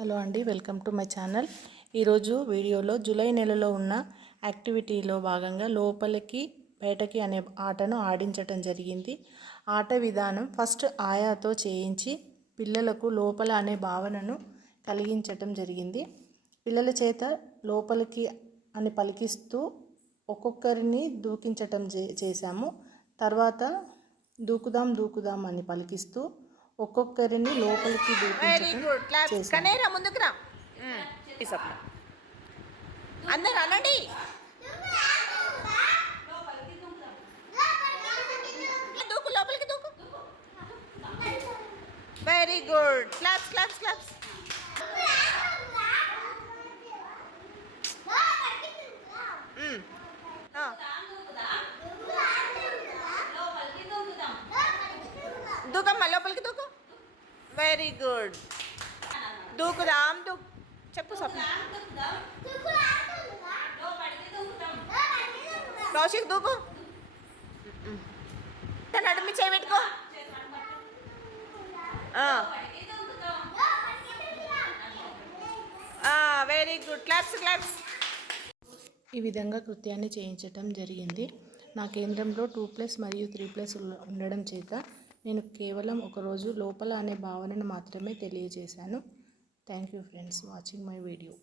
Hello అండి welcome to my channel. ఈరోజు వీడియోలో జూలై నెలలో ఉన్న యాక్టివిటీలో భాగంగా లోపలికి బయటకి అనే ఆటను ఆడించటం జరిగింది. ఆట విధానం ఫస్ట్ ఆయాతో చేయించి పిల్లలకు లోపల అనే భావనను కలిగించటం జరిగింది. పిల్లల చేత లోపలికి అని పలికిస్తూ ఒక్కొక్కరిని దూకించటం చేశాము. తర్వాత దూకుదాం దూకుదాం అని పలికిస్తూ ఒక్కొక్కరిని లోపలికి. కనేరా ముందుకు రా. సప్న. అందరు అనండి. దూకు లోపలికి దూకు. Very good claps claps claps దూకమ్మా లోపలికి దూకు వెరీ గుడ్. దూకుదాం. దూకు చెప్పు సప్న కౌశిక్ దూకు. నడుమి చేయబెట్టుకో వెరీ గుడ్. Claps claps. ఈ విధంగా కృత్యాన్ని చేయించటం జరిగింది. నా కేంద్రంలో టూ ప్లస్ మరియు త్రీ ప్లస్ ఉండడం చేత నేను కేవలం ఒకరోజు లోపల అనే భావనను మాత్రమే తెలియజేశాను. Thank you friends watching my video.